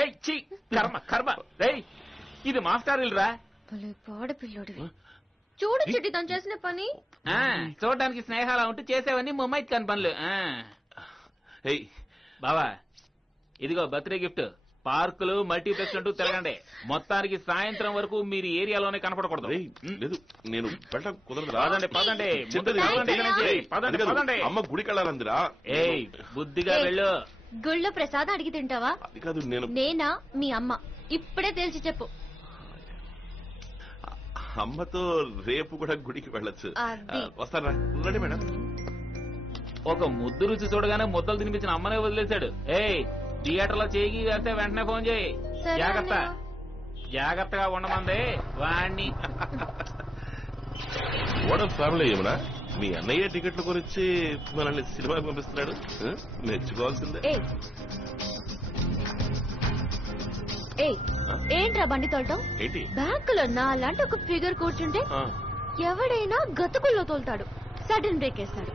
ఏయ్ ఛీ కర్మ కర్మ రేయ్ ఇది మాస్టర్ ఇల్రా పాడపిల్లోడివి చూడు చిట్టి తను చేసిన పని చూడడానికి స్నేహాలా ఉంటూ చేసేవన్నీ ముమ్మైత్ కాని పనులు బావా ఇదిగో బర్త్డే గిఫ్ట్ పార్కులు మల్టీప్లెక్స్ అంటూ తిరగండి మొత్తానికి సాయంత్రం వరకు మీరు ఏరియాలోనే కనపడకూడదు లేదు నేను కుదరదు పదండి పదండి పదండి అమ్మ గుడికి వెళ్ళాలందిరా ఏయ్ బుద్ధిగా వెళ్ళు గుళ్ళో ప్రసాదం అడిగి తింటావా అది కాదు నేనా మీ అమ్మ ఇప్పుడే తెలిసి చెప్పు అమ్మతో రేపు కూడా గుడికి వెళ్ళొచ్చు వస్తారా రండి మేడం ఒక ముద్దు రుచి చూడగానే ముద్దలు తినిపించిన అమ్మనే వదిలేశాడు ఏయ్ థియేటర్ లో చేయి వేస్తే వెంటనే ఫోన్ చేయి జాగ్రత్తగా ఉండమంది వాణ్ణి ఫ్యామిలీ ఏమన్నా మీ అన్నయ్య టికెట్ల గురించి మనల్ని సినిమా పంపిస్తున్నాడు మెచ్చుకోవాల్సిందే ఏంట్రా బండి తోలటం బ్యాంకులో నాలాంటి ఒక ఫిగర్ కూర్చుంటే ఎవడైనా గతుకుల్లో తోలుతాడు సడన్ బ్రేక్ వేస్తాడు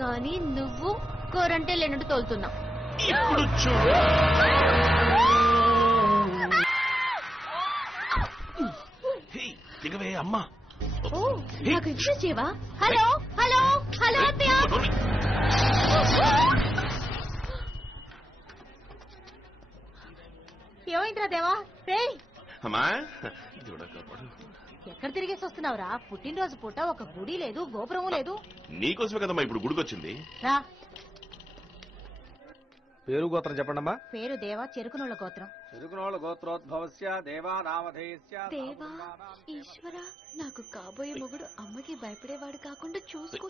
కానీ నువ్వు కోరంటే లేనట్టు తోలుతున్నావు అమ్మా నాకు ఇన్సూరెన్స్ చేయవా హలో హలో హలో ఏమైందిరా దేవా అమ్మా ఎక్కడ తిరిగేసి వస్తున్నావురా పుట్టినరోజు పూట ఒక గుడి లేదు గోపురము లేదు నీకోసమే కదమ్మా ఇప్పుడు గుడికొచ్చింది రా పేరు గోత్రం చెప్పండమ్మా పేరు దేవా చెరుకునోళ్ళ గోత్రం చెరుకునోళ్ళ గోత్రోద్భవస్య దేవా నామధేయస్య దేవా ఈశ్వర నాకు కాబోయే మొగుడు అమ్మకి భయపడేవాడు కాకుండా చూసుకో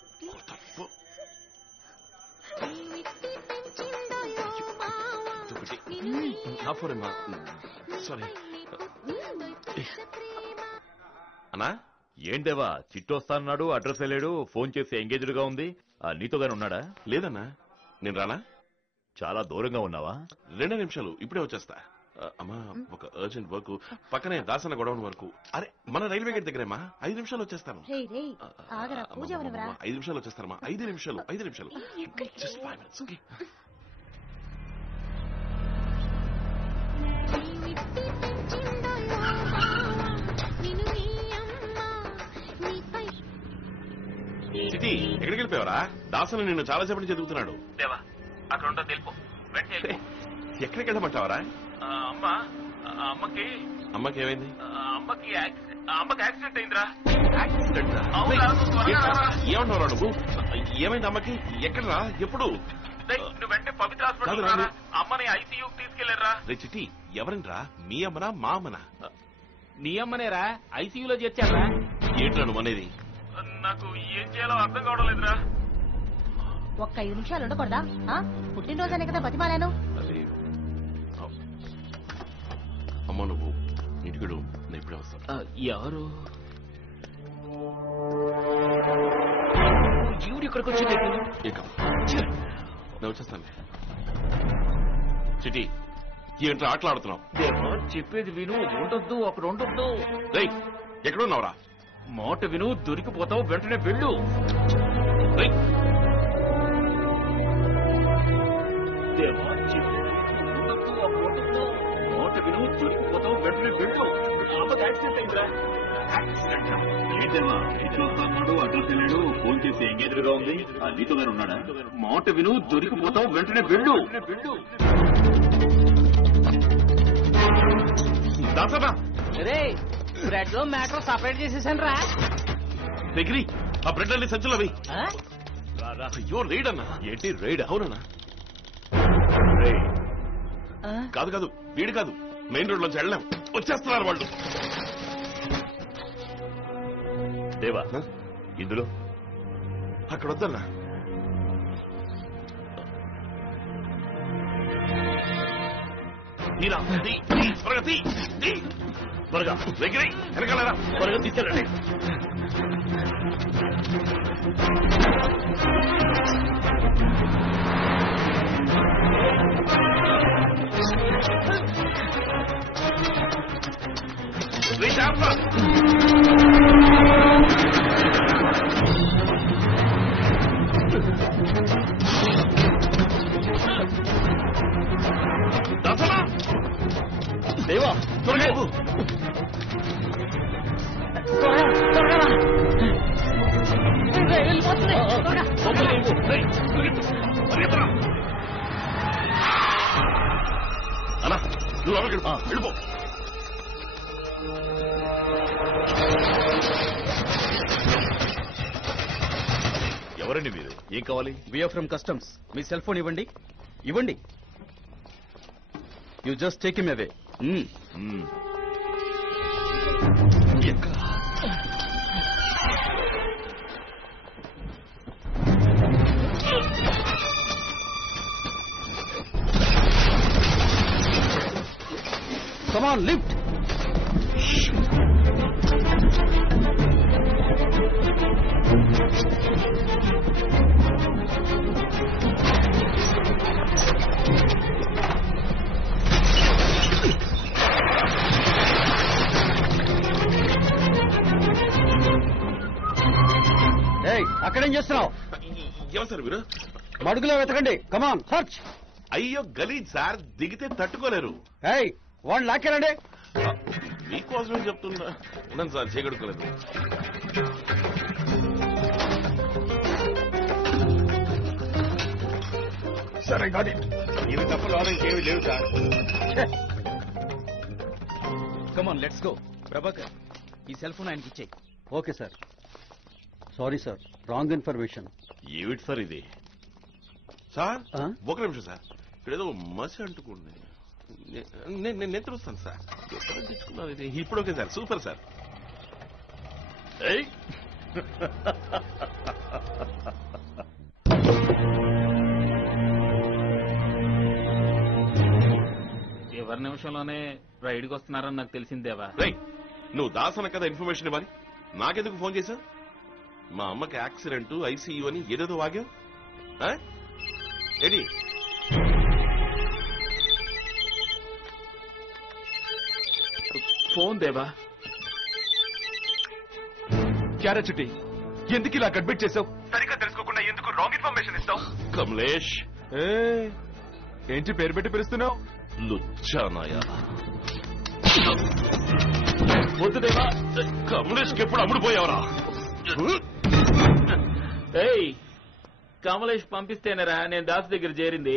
అన్నా ఏంటేవా చిట్టు వస్తానన్నాడు అడ్రస్ వెళ్ళాడు ఫోన్ చేసి ఎంగేజ్డ్ గా ఉంది నీతోగానే ఉన్నాడా లేదన్నా నేను రానా చాలా దూరంగా ఉన్నావా 2 నిమిషాలు ఇప్పుడే వచ్చేస్తా అమ్మా ఒక అర్జెంట్ వర్క్ పక్కనే దాసన గొడవన వరకు అరే మన రైల్వే గేట్ దగ్గరేమా 5 నిమిషాలు వచ్చేస్తాను 5 నిమిషాలు వచ్చేస్తానమ్మా 5 నిమిషాలు జస్ట్ 5 minutes ఓకే సిటీ ఎక్కడికి వెళ్ళిపోయావరా దాసన నిన్ను చాలా సేపటి చదువుతున్నాడు దేవా అక్కడ ఉంటో తెలుపు ఎక్కడికి వెళ్ళమంటావరా అమ్మకి ఏమైంది అమ్మకి యాక్సిడెంట్ అయిందిరా ఏమంటున్నారా నువ్వు ఏమైంది అమ్మకి ఎక్కడరా ఎప్పుడు నువ్వు వెంటనే పవిత్ర హాస్పిటల్ అమ్మని ఐసీయూ తీసుకెళ్లారా రే చిట్టి ఎవరినరా మీ అమ్మనా మా అమ్మనా నీ అమ్మనేరా ఐసీయూలో చేర్చారా ఏంట్రా నువ్వు అనేది నాకు ఏం చేయాలో అర్థం కావడం లేదురా ఒక్క 5 నిమిషాలు ఉండకూడదా పుట్టినరోజనే కదా బతిమాలాను అమ్మ నువ్వు ఇంటికి నేను ఇప్పుడే వస్తాను ఎవరు జీవుడు ఇక్కడికి వచ్చి నేను వచ్చేస్తాను చిటి ఏంట్రా ఆటలాడుతున్నావు చెప్పేది విను ఉండొద్దు అక్కడ ఉండొద్దు రై ఎక్కడున్నావురా మాట విను దొరికిపోతావు వెంటనే వెళ్ళు మాట విను దొరికిపోతావు వెంటనే వెళ్ళు యాక్సిడెంట్ అయిందిరా అడ్రస్ వెళ్ళాడు ఫోన్ చేసి ఎంగేజ్డ్ గా ఉంది నీతోగానే ఉన్నాడా మాట విను దొరికిపోతావు వెంటనే వెళ్ళు బ్రెడ్ లో మ్యాటర్ సపరేట్ చేసేసాను రా దగ్గరి ఆ బ్రెడ్ అన్ని సంచులు అవి అయ్యో రైడ్ అన్నా ఏంటి రైడ్ అవునన్నా కాదు కాదు వీడు కాదు మెయిన్ రోడ్ లోంచి వెళ్ళాం వచ్చేస్తున్నారు వాళ్ళు దేవా ఇందులో అక్కడ వద్దన్నా త్వరగా దగ్గర వెనకాలరా త్వరగా తీసుకెళ్ళండి దేవా త్వరగా ఇవ్వు. తొందరగా ఇవ్వు. రేయ్, పరిగెత్తరా. అన్నా నువ్వు లోపలికి వెళ్ళిపో. ఎవరండి మీరు? ఏం కావాలి? We are from customs. మీ సెల్ ఫోన్ ఇవ్వండి. ఇవ్వండి. You just take him away. Come on, lift. Hey, అక్కడేం చేస్తున్నావు? ఎవరు సార్ మీరు? మడుగులో వెతకండి. కమాన్ సర్చ్. అయ్యో గలీజ్ సార్, దిగితే తట్టుకోలేరు. ఏయ్ వాడిని లాక్కేనండి. మీకోసమే చెప్తున్నా. ఉన్నాను సార్, చేయగడుకోలేదు. సరే గాడి ఇవి తప్ప లోపల ఇంకేమీ లేవు sir. Come on let's go. Prabhakar ఈ సెల్ ఫోన్ ఆయనకి ఇచ్చేయి. Okay sir. Sorry sir, wrong information. ఏమిటి సార్ ఇది? సార్ ఒక నిమిషం సార్, ఇక్కడ ఏదో మసి అంటుకోండి. నేను తెలుస్తాను సార్. ఎక్కడ తెచ్చుకున్నారు ఇది? ఇప్పుడు ఓకే సార్, సూపర్ సార్. ఎవరి నిమిషంలోనే రైడ్కి వస్తున్నారని నాకు తెలిసిందేవా. రైట్, నువ్వు దాసన కదా ఇన్ఫర్మేషన్ ఇవ్వాలి. నాకెందుకు ఫోన్ చేశావు? మా అమ్మకి యాక్సిడెంట్, ఐసీయూ అని ఏదేదో వాగావు. ఏడి ఫోన్ దేవా. క్యారా చుట్టి, ఎందుకు ఇలా కడ్బెట్ చేసావు? సరిగ్గా తెలుసుకోకుండా ఎందుకు రాంగ్ ఇన్ఫర్మేషన్ ఇస్తావు? కమలేష్. ఏంటి పేరు పెట్టి పిలుస్తున్నావు? లుచ్చానాయా. వద్దు దేవా. కమలేష్ కి ఎప్పుడు అమ్ముడుపోయావరా? ఏయ్, కమలేష్ పంపిస్తేనేరా నేను దాసు దగ్గర చేరింది.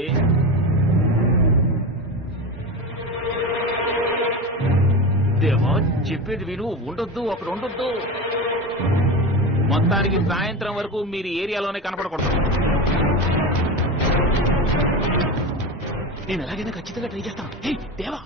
దేవా చెప్పేది విను. ఉండొద్దు, అక్కడ ఉండొద్దు. మొత్తానికి సాయంత్రం వరకు మీరు ఏరియాలోనే కనపడకూడదు. నేను ఎలాగైనా ఖచ్చితంగా ట్రై చేస్తాను. దేవా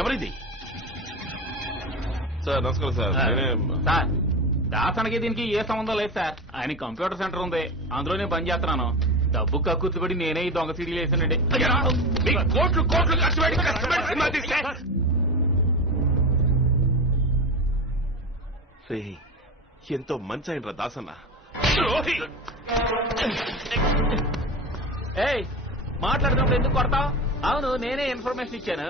ఎవరిది? సార్ నమస్కారం సార్. సార్, దాసనకి దీనికి ఏ సంబంధం లేదు సార్. ఆయన కంప్యూటర్ సెంటర్ ఉంది, అందులోనే పని చేస్తున్నాను. డబ్బు కక్కుర్తిపడి నేనే ఈ దొంగ సీడీలు వేసానండి. కోట్లు కోట్లు కష్టపడి సినిమా తీస్తే ఎంతో మంచి అయినరా దాసన్న. ఏయ్, మాట్లాడుతున్నప్పుడు ఎందుకు కొడతావు? అవును, నేనే ఇన్ఫర్మేషన్ ఇచ్చాను.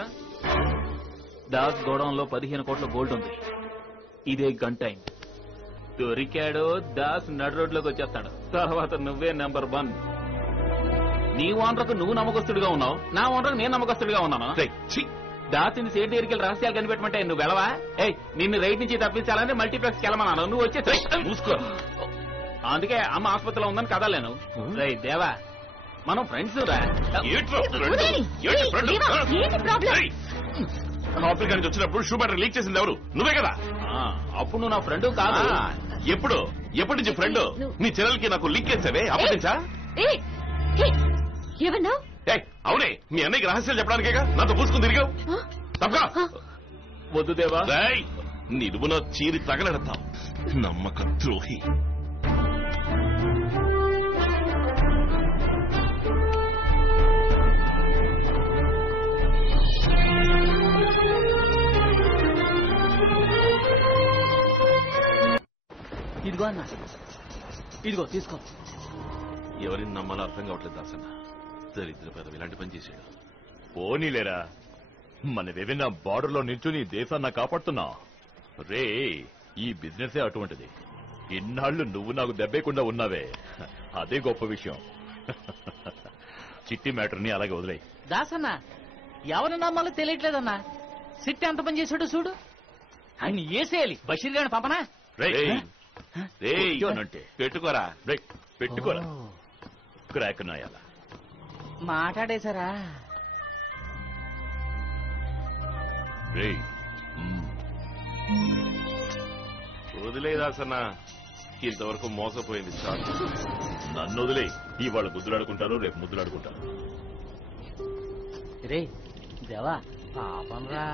దాస్ గోడౌన్ లో 15 కోట్ల గోల్డ్ ఉంది. ఇదే గంటైన్ దొరికాడు. దాస్ నడు రోడ్లోకి వచ్చేస్తాడు. తర్వాత నువ్వే నెంబర్ 1. నీ ఓనర్కు నువ్వు నమ్మకస్తుడిగా ఉన్నావు, నా ఓనర్కు నేను నమ్మకస్తుడిగా ఉన్నాను. దాసింది సేట్ దగ్గరికి రహస్యాలు కనిపెట్టమంటే నువ్వు వెళ్ళవా? ఏయ్, నిన్ను రైట్ నుంచి తప్పించాలని మల్టీప్లెక్స్ వెళ్ళమన్నాను, నువ్వు వచ్చే చూసుకో. అందుకే అమ్మ ఆసుపత్రిలో ఉందని కదలేను. రేయ్ దేవా, మనం ఫ్రెండ్స్ రా. ఆఫ్రికా నుంచి వచ్చినప్పుడు షూ బ్యాటరీ లీక్ చేసింది ఎవరు? నువ్వే కదా. అప్పుడు నువ్వు నా ఫ్రెండ్ కాదు. ఎప్పుడు? ఎప్పటి నుంచి ఫ్రెండ్? నీ చెల్లెలకి నాకు లీక్ చేసావే అప్పటి నుంచా? ఏమన్నా? అవునే, మీ అన్నయ్యకి రహస్యాలు చెప్పడానికేగా నాతో పూసుకుని తిరిగావు. తప్పగా వద్దు దేవా. నిలువు నా చీరి తగలెడతావు, నమ్మక ద్రోహి. ఇదిగో అన్న, ఇదిగో తీసుకో. ఎవరిని నమ్మాలో అర్థం కావట్లేదు దాసన్న. దరిద్ర పదవి ఇలాంటి పని చేశాడు. పోనీలేరా, మనవేమైనా బార్డర్లో నిల్చుని దేశాన్ని కాపాడుతున్నా. రే, ఈ బిజినెసే అటువంటిది. ఇన్నాళ్లు నువ్వు నాకు దెబ్బేయకుండా ఉన్నావే, అదే గొప్ప విషయం. చిట్టి మ్యాటర్ని అలాగే వదిలే. దాసన్న ఎవరు నమ్మాలో తెలియట్లేదన్నా. సిట్టి ఎంత పని చేశాడో చూడు. ఆయన ఏసేయాలి. బషీర్ గారిని పంపనా? అంటే పెట్టుకోరా. పెట్టుకోరా క్రాక్ నాయాల. మాట్లాడేశారా? వదిలేదాసన్నా, ఇంతవరకు మోసపోయింది చాలు. నన్ను వదిలే. ఇవాళ గుద్దులాడుకుంటారు, రేపు ముద్దులాడుకుంటారు. రే దేవా, పాపం రా,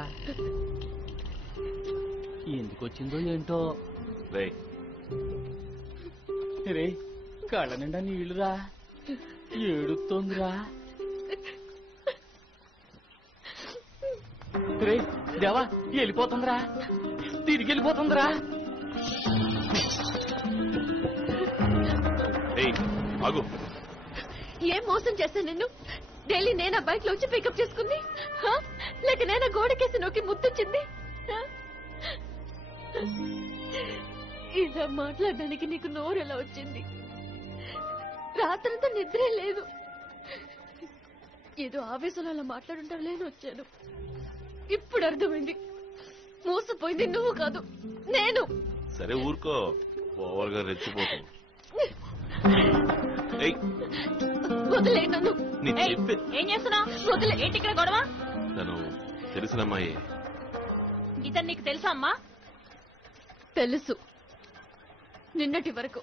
ఎందుకు వచ్చిందో ఏంటో. రే కళ్ళ నిండా నీళ్లురా, ఏడుతోందిరా. రే దేవా, వెళ్ళిపోతుందిరా, తిరిగి వెళ్ళిపోతుందిరా. ఆగు. ఏం మోసం చేశాను నిన్ను? డైలీ నేనా బైక్ లో వచ్చి పికప్ చేసుకుంది, లేక నేనా గోడకేసి నొక్కి ముద్దొచ్చింది? ఇలా మాట్లాడడానికి నీకు నోరు ఎలా వచ్చింది? రాత్రంతా నిద్రే లేదు. ఏదో ఆవేశంలో అలా మాట్లాడుంటావు లేని వచ్చాను. ఇప్పుడు అర్థమైంది, మోసపోయింది నువ్వు కాదు నేను. సరే ఊరుకో, ఓవర్గా రెచ్చిపోతావు. వదిలే నన్ను. ఏం చేస్తున్నావు? వదిలే. ఏంటి ఇక్కడ గొడవ? తను తెలిసిన అమ్మాయి. ఇతను నీకు తెలుసా అమ్మా? తెలుసు, నిన్నటి వరకు.